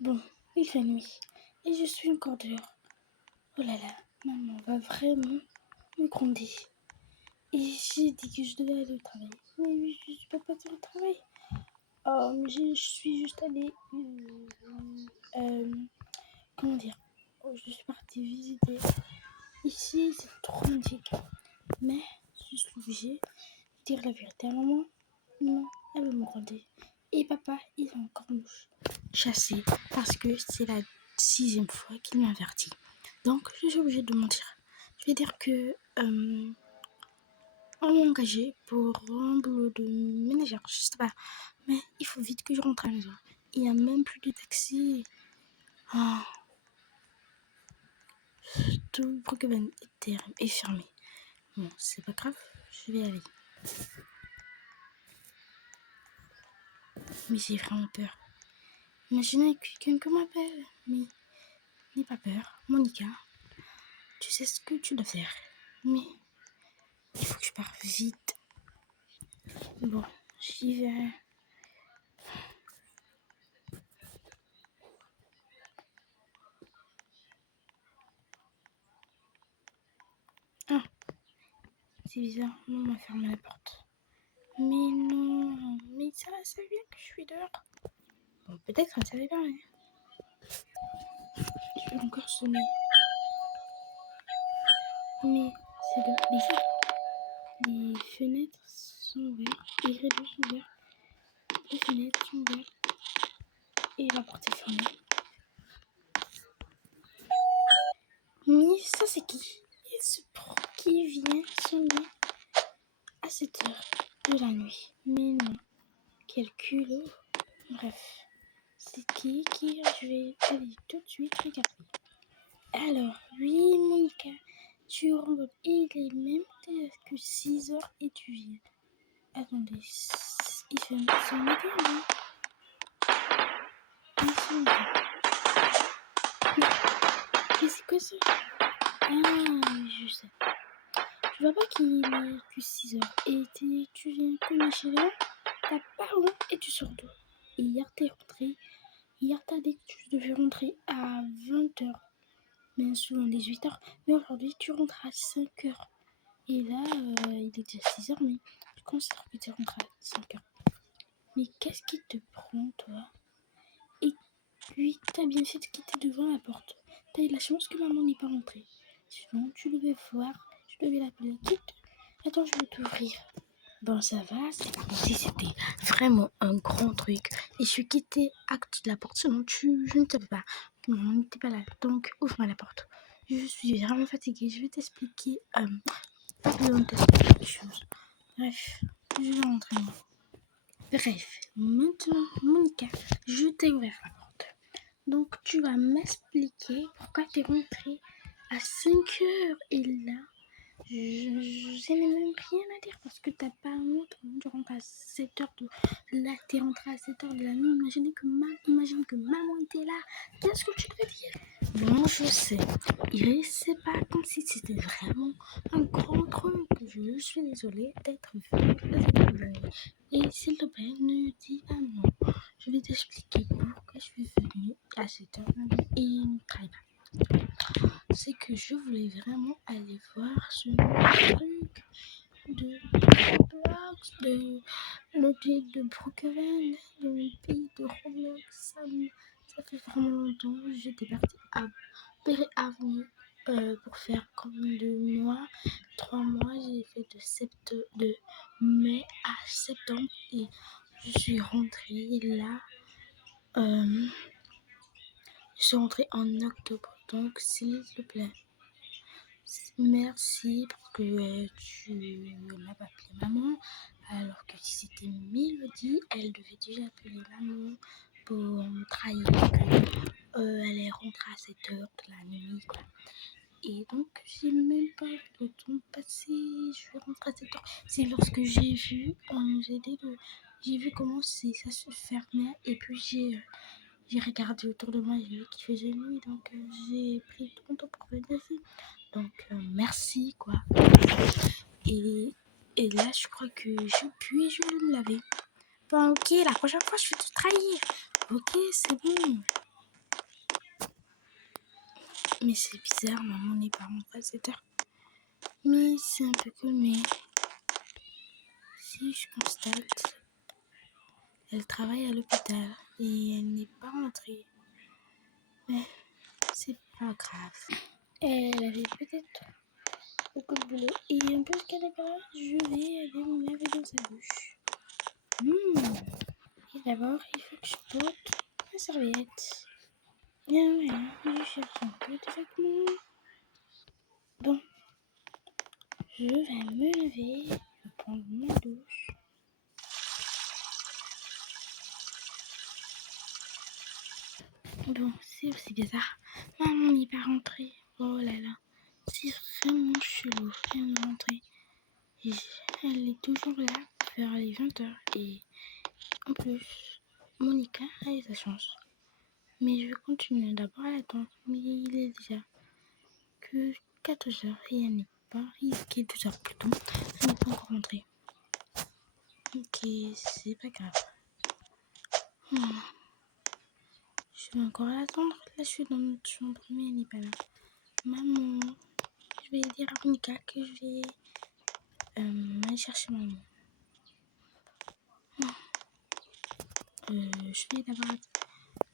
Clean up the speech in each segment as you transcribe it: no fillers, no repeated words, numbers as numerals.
Bon, il fait nuit et je suis encore dehors. Oh là là, maman va vraiment me gronder. Et j'ai dit que je devais aller au travail. Mais je ne peux pas aller au travail. Mais je suis juste allée... comment dire? Je suis partie visiter. Ici, c'est trop magnifique. Mais je suis obligée de dire la vérité à maman. Non, elle veut me gronder. Et papa, il va encore nous chasser parce que c'est la 6e fois qu'il m'avertit. Donc, je suis obligée de mentir. Je vais dire que on m'a engagé pour un boulot de ménagère, je sais pas. Mais il faut vite que je rentre à la maison. Il n'y a même plus de taxi. Oh, tout Brookhaven est fermé. Bon, c'est pas grave, je vais aller. Mais j'ai vraiment peur. Imaginez quelqu'un qui m'appelle. Mais n'aie pas peur, Monica. Tu sais ce que tu dois faire. Mais il faut que je parte vite. Bon, j'y vais. Ah, c'est bizarre, maman m'a fermé la porte. Mais non, mais ça savait bien que je suis dehors. Bon, peut-être qu'elle savait pas. Hein. Je vais encore sonner. Mais c'est bizarre. Les fenêtres sont ouvertes, les rideaux sont ouverts, les fenêtres sont ouvertes et la porte est fermée. Mais ça c'est qui? Et ce pro qui vient sonner à cette heure de la nuit. Mais non, quel culot. Bref, c'est qui? Je vais aller tout de suite regarder. Alors, oui Monica, tu rentres et il est même que 6 heures et tu viens. Attendez, il fait son midi, non? Mais c'est quoi ça? Ah, je sais. Tu vois pas qu'il est que 6 heures et tu viens cogner chez lui, t'as pas honte et tu sors d'où? Et hier t'es rentré, hier t'as dit que tu devais rentrer à 20 heures, mais souvent 18 heures, mais aujourd'hui tu rentres à 5 heures. Et là, il est déjà 6 heures, mais je considère que tu rentres à 5 heures. Mais qu'est-ce qui te prend, toi? Et puis, t'as bien fait de quitter devant la porte. T'as eu la chance que maman n'est pas rentrée. Sinon, tu devais voir, je devais l'appeler. Quitte. Attends, je vais t'ouvrir. Bon, ça va, c'est comme si c'était vraiment un grand truc. Et je suis quitté à côté de la porte, sinon je ne savais pas que maman n'était pas là. Donc, ouvre-moi la porte. Je suis vraiment fatiguée. Je vais t'expliquer. Pas besoin de t'expliquer quelque chose. Bref, je vais rentrer moi. Bref, maintenant, Monica, je t'ai ouvert la porte. Donc, tu vas m'expliquer pourquoi tu es rentrée à 5 heures. Et là, je n'ai même rien à dire parce que t'as pas honte. Tu rentres à 7 heures de... Là, t'es rentrée à 7 heures de la nuit. Imagine que maman était là. Qu'est-ce que tu devais dire? Bon, je sais. C'est pas comme si c'était vraiment un grand truc. Je suis désolée d'être venue. Et s'il te plaît, ne dis pas non. Je vais t'expliquer pourquoi je suis venue à 7 heures et ne travaille pas. C'est que je voulais vraiment aller voir ce truc de Roblox, de le pays de Brookhaven, le pays de Roblox. Ça fait vraiment longtemps. J'étais partie à Perry Avenue pour faire comme 2 mois, 3 mois. J'ai fait de mai à septembre et je suis rentrée là. Je suis rentrée en octobre. Donc, s'il te plaît. Merci parce que tu m'as pas appelé maman alors que si c'était Mélodie, elle devait déjà appeler maman pour me trahir que elle est rentrée à 7 heures de la nuit quoi. Et donc j'ai même pas vu le temps passer, je suis rentrée à 7 heures. C'est lorsque j'ai vu, j'ai vu comment ça se fermait et puis j'ai regardé autour de moi, j'ai vu qu'il faisait nuit, donc j'ai pris tout mon temps pour venir ici. Donc merci quoi. Et là je crois que je vais me laver. Bon ok, la prochaine fois je vais te trahir. Ok, c'est bon. Mais c'est bizarre, maman n'est pas rentrée à cette heure. Mais c'est un peu cool, mais si je constate, elle travaille à l'hôpital et elle n'est pas rentrée. Mais c'est pas grave. Elle avait peut-être beaucoup de boulot. Et un peu qu'elle est pas là, je vais aller me laver dans sa douche. Et d'abord, il faut que je porte ma serviette. Bien, voilà, je cherche un peu de vêtements. Bon, je vais me lever, je vais prendre ma douche. Bon, c'est aussi bizarre. Maman n'est pas rentrée. Oh là là, c'est vraiment chelou. Elle est rentrée. Et elle est toujours là vers les 20h. Et en plus, Monica a eu sa chance. Mais je continue d'abord à l'attendre. Mais il est déjà que 14h et elle n'est pas. Il est 12h plutôt. Elle n'est pas encore rentrée. Ok, c'est pas grave. Je vais encore l'attendre. Là, je suis dans notre chambre, mais elle n'est pas là. Maman, je vais dire à Monica que je vais aller chercher maman. Je vais d'abord.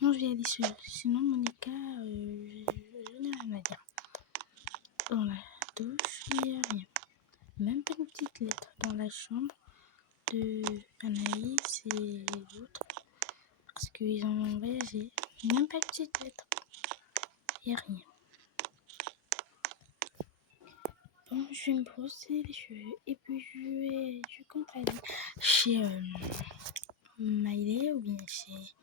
Non, je vais aller seule. Sinon, Monica, je n'ai rien à dire. Dans la douche, il n'y a rien. Même pas une petite lettre dans la chambre de Anaïs et l'autre. Parce qu'ils ont voyagé. Même pas une petite lettre. Il n'y a rien. Bon, je vais me brosser les cheveux. Et puis, je compte aller chez Maïlé ou bien chez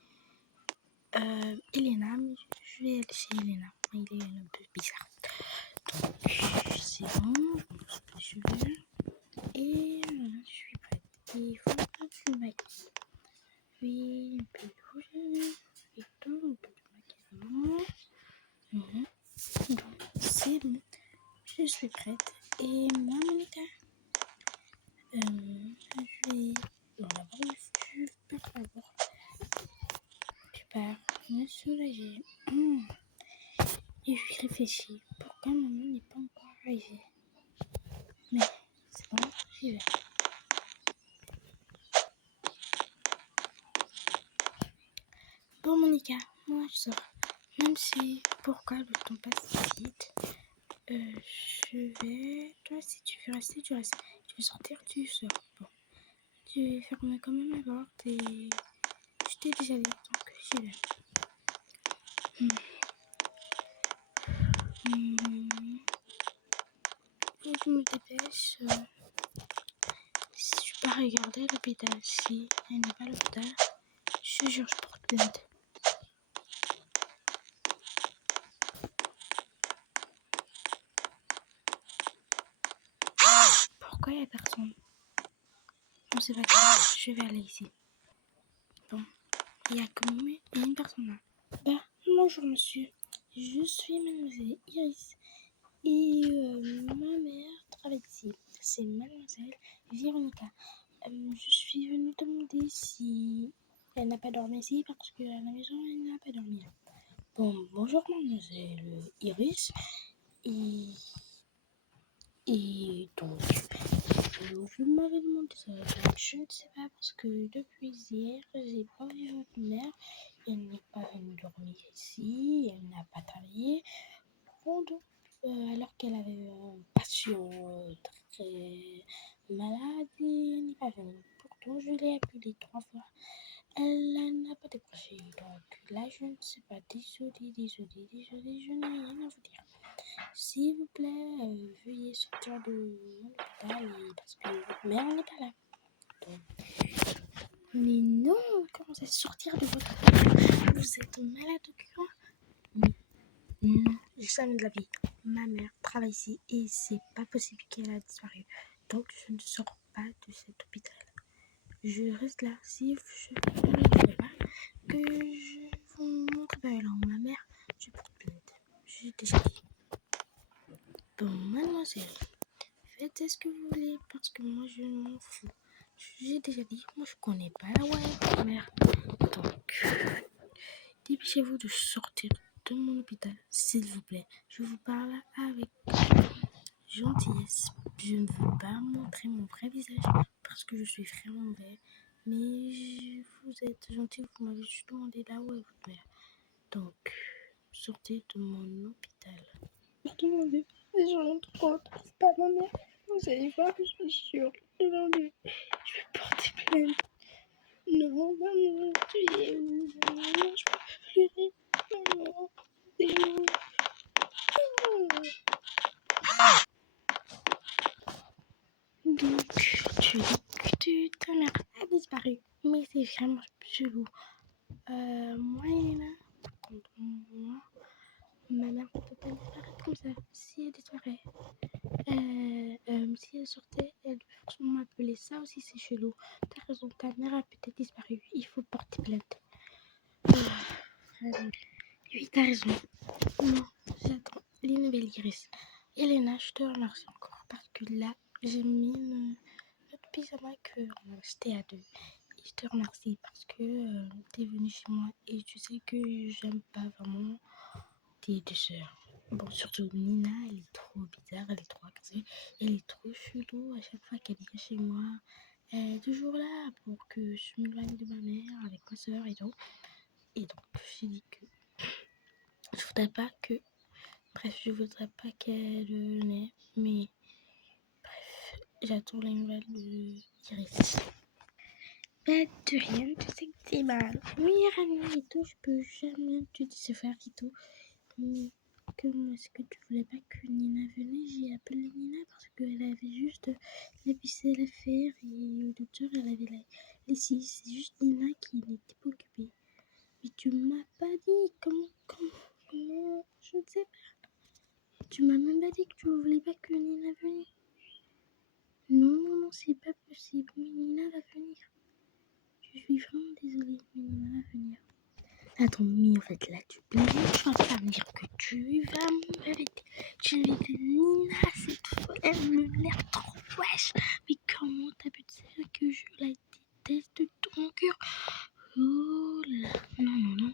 Elena. Mais je vais aller chez Elena. Maïlé est un peu bizarre. Donc, c'est bon. Je me brosse les cheveux. Et voilà, je suis prête. Et il faut que je me maquille. Puis, un peu de rouge à lèvres. Et tout, un peu de maquillage. Donc, c'est bon. Je suis prête. Et moi, Monica, je vais. Bon, d'abord, je pars d'abord. Je pars me soulager. Et je réfléchis. Pourquoi maman n'est pas encore arrivée? Mais c'est bon, j'y vais. Bon, Monica, moi je sors. Même si, pourquoi le temps passe vite, je vais. Toi, si tu veux rester, tu restes. Tu veux sortir, tu sors. Bon, tu fermes quand même la porte et je t'ai déjà dit, donc j'y vais. Faut que je me dépêche. Si je peux regarder l'hôpital, si elle n'est pas à l'hôpital, je te jure, je porte plainte. Pourquoi il n'y a personne? Bon, c'est pas grave, je vais aller ici. Bon, il y a que moi et une personne là. Bah, bonjour monsieur. Je suis mademoiselle Iris. Et ma mère travaille ici. C'est mademoiselle Véronica. Je suis venue demander si elle n'a pas dormi ici parce qu'à la maison elle n'a pas dormi. Bon, bonjour mademoiselle Iris. Et donc, vous m'avez demandé ça. Donc, je ne sais pas parce que depuis hier, j'ai pas vu votre mère. Elle n'est pas venue dormir ici. Elle n'a pas travaillé. Bon, donc, alors qu'elle avait un patient très malade, elle n'est pas venue. Pourtant, je l'ai appelée 3 fois. Elle n'a pas décroché. Donc, là, je ne sais pas. Désolée, je n'ai rien à vous dire. S'il vous plaît, veuillez sortir de l'hôpital parce que votre mère n'est pas là. Donc, mais non, comment ça sortir de votre hôpital? Vous êtes malade au cœur? Non, jamais de la vie. Ma mère travaille ici et c'est pas possible qu'elle a disparu. Donc je ne sors pas de cet hôpital. Je reste là. Si je ne le trouve pas, que je vous montre pas alors ma mère, je porte plainte. J'ai déjà dit. Bon, mademoiselle, faites ce que vous voulez parce que moi je m'en fous. J'ai déjà dit, moi je connais pas la voix de ma mère. Donc, dépêchez-vous de sortir de mon hôpital, s'il vous plaît. Je vous parle avec gentillesse. Je ne veux pas montrer mon vrai visage parce que je suis vraiment mauvais. Mais vous êtes gentil, vous m'avez juste demandé là où est votre mère. Donc, sortez de mon hôpital. Pardon, mon Dieu, c'est genre trop, c'est pas ma mère. Vous allez voir, je suis sûre. Mon Dieu, je vais porter plainte. Non, maman, tu es où? Maman, je peux pas pleurer. Maman, t'es où? Donc, tu dis que ta mère a disparu. Mais c'est vraiment chelou. Moi, Elena, contre moi, ma mère ne peut pas disparaître comme ça. Si elle disparaît, si elle sortait, elle devait forcément m'appeler. Ça aussi, c'est chelou. T'as raison, ta mère a peut-être disparu. Il faut porter plainte. Oui, t'as raison. Non, j'attends les nouvelles Iris. Elena, je te remercie encore parce que là, j'ai mis notre pyjama qu'on a acheté à deux. Et je te remercie parce que t'es venue chez moi et tu sais que j'aime pas vraiment tes deux sœurs. Bon, surtout Nina, elle est trop bizarre, elle est trop agressive, elle est trop chelou à chaque fois qu'elle vient chez moi. Elle est toujours là pour que je m'éloigne de ma mère avec ma soeur et tout. Et donc, j'ai dit que je voudrais pas que. Bref, je voudrais pas qu'elle naisse, mais bref, j'attends les nouvelles de Iris. Pas de rien, tu sais que c'est ma meilleure amie et tout, je peux jamais te décevoir et tout. Mais comme est-ce que tu voulais pas que Nina venait, j'ai appelé Nina parce qu'elle avait juste la vaisselle à faire et au docteur elle avait les six. C'est juste Nina qui n'était pas occupée. Mais tu m'as pas dit comment, je ne sais pas. Tu m'as même pas dit que tu voulais pas que Nina venue. Non, c'est pas possible, mais Nina va venir. Je suis vraiment désolée, mais Nina va venir. Attends, mais en fait, là, tu plaies, tu vas pas me dire que tu vas m'inviter. Tu invites Nina, cette folle, elle me l'air trop wesh. Mais comment t'as pu dire que je la déteste de ton cœur? Oh là, non.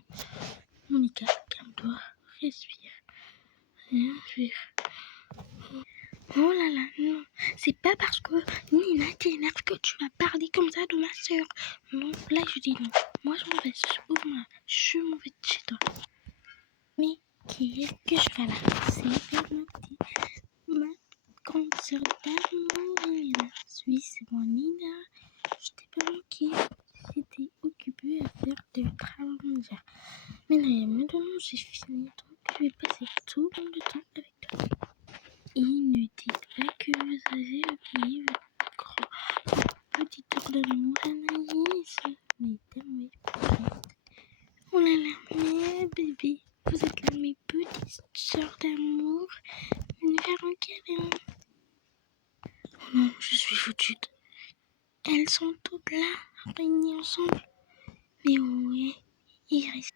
Monica, calme-toi, respire. Rien faire. Oh là là, non. C'est pas parce que Nina t'énerve que tu vas parler comme ça de ma soeur. Non, là, je dis non. Moi, je m'en vais. Je m'en vais de chez toi. Mais qui est-ce que je fais là? C'est ma grande sœur d'amour, Nina. Oui, c'est moi, Nina. Je t'ai pas manqué. J'étais occupée à faire des travaux mondiaux. Mais non, maintenant j'ai fini, donc je vais passer tout le temps avec toi. Et ne dites pas que vous avez oublié votre petite heure de l'amour, Anaïs. Mais t'aimes, oh là là, mais bébé, vous êtes là, mes petites sœurs d'amour. Venez faire un câlin. Oh non, je suis foutue. Elles sont toutes là, réunies ensemble. Mais où est Iris?